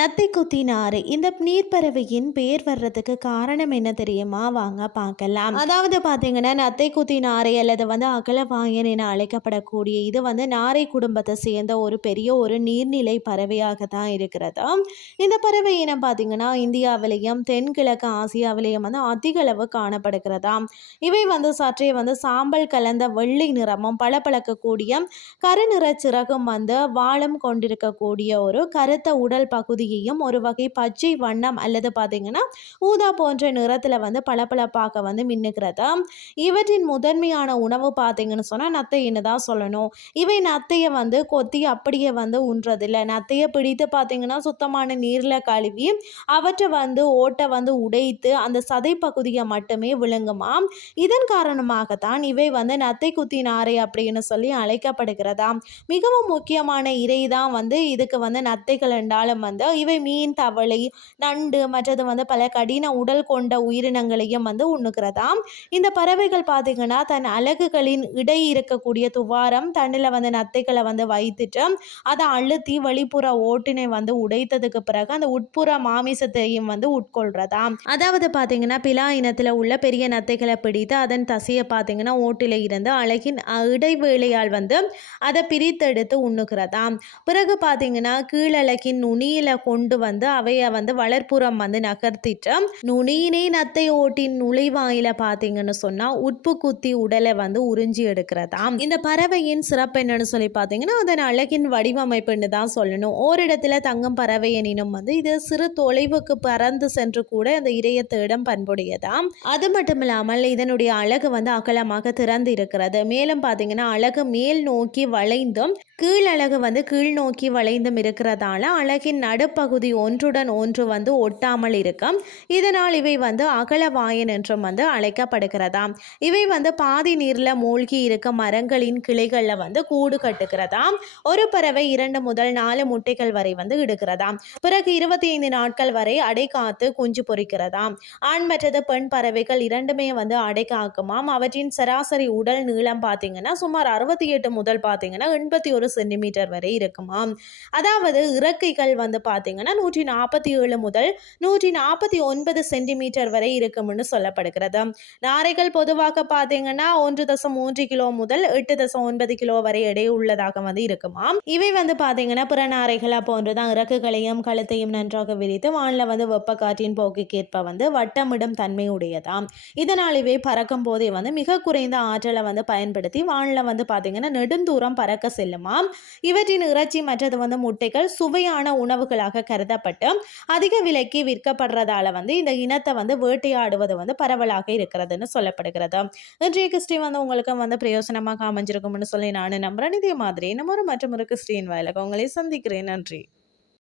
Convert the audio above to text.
நத்தை குத்தினாரு. இந்த நீர்ப்பறவையின் பேர் வர்றதுக்கு காரணம் என்ன தெரியுமா? வாங்க பார்க்கலாம். அதாவது பார்த்தீங்கன்னா நத்தை குத்தி நாரை அல்லது வந்து அகலவாயன் என அழைக்கப்படக்கூடிய இது வந்து நாரை குடும்பத்தை சேர்ந்த ஒரு பெரிய ஒரு நீர்நிலை பறவையாக தான் இருக்கிறது. இந்த பறவை இனம் பார்த்தீங்கன்னா இந்தியாவிலேயும் தென்கிழக்கு ஆசியாவிலேயும் வந்து அதிக அளவு காணப்படுகிறதாம் இவை வந்து சற்றே வந்து சாம்பல் கலந்த வெள்ளை நிறமும் பளபளக்கக்கூடிய கருநிற சிறகும் வந்து வாழம் கொண்டிருக்கக்கூடிய ஒரு கருத்த உடல் பகுதி பகுதியையும் ஒரு வகை பச்சை வண்ணம் அல்லது பார்த்தீங்கன்னா ஊதா போன்ற நிறத்தில் வந்து பளபளப்பாக வந்து மின்னுகிறது? இவற்றின் முதன்மையான உணவு பார்த்தீங்கன்னு சொன்னால் நத்தைன்னு தான் சொல்லணும். இவை நத்தையை வந்து கொத்தி அப்படியே வந்து உண்றதில்லை. நத்தையை பிடித்து பார்த்தீங்கன்னா சுத்தமான நீரில் கழுவி அவற்றை வந்து ஓட்டை வந்து உடைத்து அந்த சதை பகுதியை மட்டுமே விழுங்குமா? இதன் காரணமாகத்தான் இவை வந்து நத்தை குத்தி நாரை அப்படின்னு சொல்லி அழைக்கப்படுகிறதா? மிகவும் முக்கியமான இறை தான் வந்து இதுக்கு வந்து நத்தைகள் என்றாலும் வந்து இவை மீன் தவளை நண்டு மற்றது வந்து பல கடின உடல் கொண்ட உயிரினங்களையும் வந்து உண்ணுகிறதாம். இந்த பறவைகள் பார்த்தீங்கன்னா தன் அலகுகளின் இடை இருக்கக்கூடிய துவாரம் தண்ணில் வந்து நத்தைகளை வந்து வைத்துட்டு அதை அழுத்தி வெளிப்புற ஓட்டினை வந்து உடைத்ததுக்கு பிறகு அந்த உட்புற மாமிசத்தையும் வந்து உட்கொள்றதாம். அதாவது பார்த்தீங்கன்னா பிலா இனத்தில் உள்ள பெரிய நத்தைகளை பிடித்து அதன் தசையை பார்த்தீங்கன்னா ஓட்டில இருந்து அழகின் இடைவேளையால் வந்து அதை பிரித்தெடுத்து உண்ணுகிறதாம். பிறகு பார்த்தீங்கன்னா கீழழகின் நுனியில கொண்டு வந்து அவையை வந்து வளர்ப்புறம் வந்து நகர்த்திட்டு நுனியினை நத்தை ஓட்டின் நுழைவாயில பார்த்தீங்கன்னு சொன்னா உட்பு குத்தி உடலை வந்து உறிஞ்சி எடுக்கிறதாம். இந்த பறவையின் சிறப்பு என்னன்னு சொல்லி பார்த்தீங்கன்னா அதன் அழகின் வடிவமைப்புன்னு தான் சொல்லணும். ஓரிடத்துல தங்கும் பறவை எனினும் வந்து இது சிறு தொலைவுக்கு பறந்து சென்று கூட அந்த இரையத்திடம் பண்புடையதாம். அது மட்டும் இல்லாமல் இதனுடைய அழகு வந்து அகலமாக திறந்து இருக்கிறது மேலும் பார்த்தீங்கன்னா அழகு மேல் நோக்கி வளைந்தும் கீழழகு வந்து கீழ் நோக்கி வளைந்தும் இருக்கிறதால அழகின் நடுப்பகுதி ஒன்றுடன் ஒன்று வந்து ஒட்டாமல் இருக்கும். இதனால் இவை வந்து அகலவாயன் என்றும் வந்து அழைக்கப்படுகிறதாம் இவை வந்து பாதி நீரில் மூழ்கி இருக்க மரங்களின் கிளைகளில் வந்து கூடு கட்டுகிறதாம் ஒரு பறவை இரண்டு முதல் நாலு முட்டைகள் வரை வந்து இடுகிறதாம் பிறகு இருபத்தி ஐந்து நாட்கள் வரை அடை காத்து குஞ்சு பொறிக்கிறதாம் ஆண் மற்றது பெண் பறவைகள் இரண்டுமே வந்து அடை காக்குமாம். அவற்றின் சராசரி உடல் நீளம் பார்த்தீங்கன்னா சுமார் அறுபத்தி எட்டு முதல் பார்த்தீங்கன்னா எண்பத்தி ஒரு சென்டிமீட்டர் வரை இருக்குமாம். அதாவது இறக்கைகள் வந்து பார்த்தீங்கன்னா நூற்றி நாற்பத்தி ஏழு முதல் நூற்றி நாற்பத்தி ஒன்பது சென்டிமீட்டர் வரை இருக்கும்னு சொல்லப்படுகிறது. நாரைகள் பொதுவாக பார்த்தீங்கன்னா ஒன்று தசம் மூன்று கிலோ முதல் எட்டு தசம் ஒன்பது கிலோ வரை எடை உள்ளதாக வந்து இருக்குமாம் இவை வந்து பார்த்தீங்கன்னா புறநாரைகளாக போன்றுதான் இறக்குகளையும் கழுத்தையும் நன்றாக விரித்து வானில் வந்து வெப்ப காற்றின் போக்குக்கேற்ப வந்து வட்டமிடும் தன்மை உடையதாம். இதனால் இவை பறக்கும் போதே வந்து மிக குறைந்த ஆற்றலை வந்து பயன்படுத்தி வானில் வந்து பார்த்தீங்கன்னா நெடுந்தூரம் பறக்க செல்லுமாம். இவற்றின் இறைச்சி மற்றது வந்து முட்டைகள் சுவையான உணவுகளாக கருதப்பட்டு அதிக விலைக்கு விற்கப்படுறதால வந்து இந்த இனத்தை வந்து வேட்டையாடுவது வந்து பரவலாக இருக்கிறதுன்னு சொல்லப்படுகிறது. இன்றைய கிறிஸ்டி வந்து உங்களுக்கு வந்து பிரயோசனமாக அமைஞ்சிருக்கும்னு சொல்லி நான் நம்புறேன். இதே மாதிரி நம்ம ஒரு மற்றும் ஒரு கிறிஸ்டின் வாயிலாக உங்களை சந்திக்கிறேன். நன்றி.